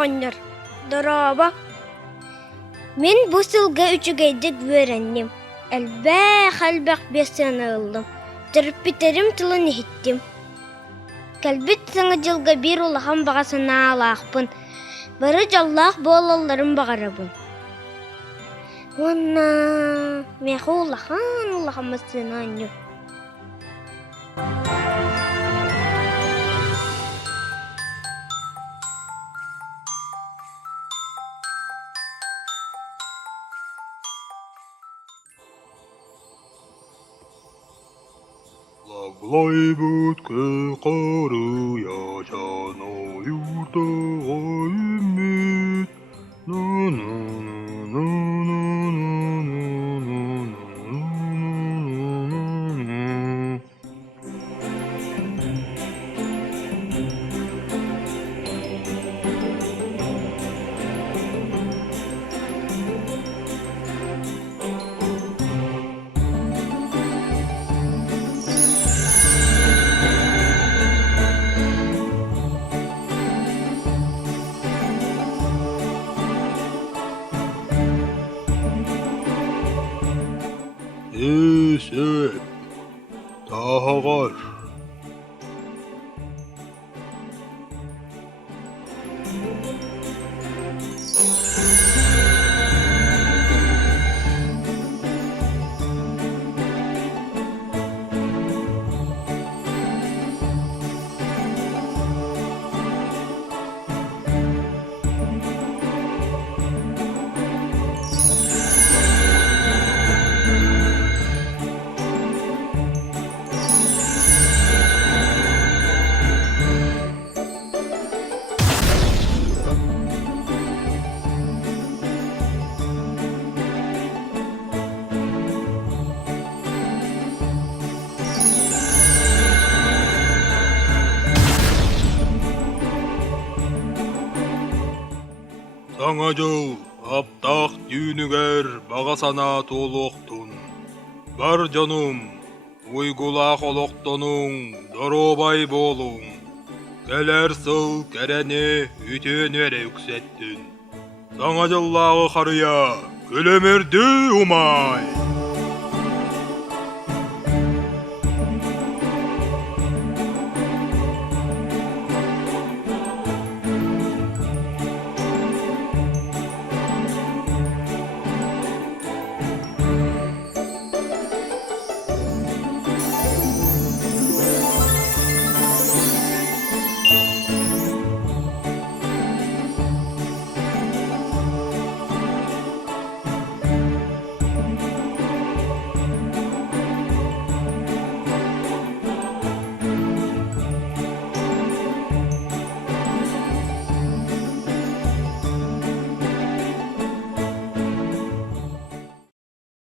улаханнар. Дороба. Мен бу сылга үчүгейдик веренним. Әлбәқ бесен ылдым. Тырпитерим тылын хиттим. Кәлбит саңа жылга бир улахан бағасына алақпын. Бары жаллақ болаларым бағарабын. Онна, меха улахан масынаню. Лаглай бүтке қарыя жана юртаға үміт. Есеп, тағар. Саңа жыл, аптақ дүйінігер бағасана толуқтун. Бар жаным, уйгулақ олықтонуң, доробай болуң. Келер сыл кәрәне үтенер өксеттін. Саңа жыллағы қарыя, көлемерді умай.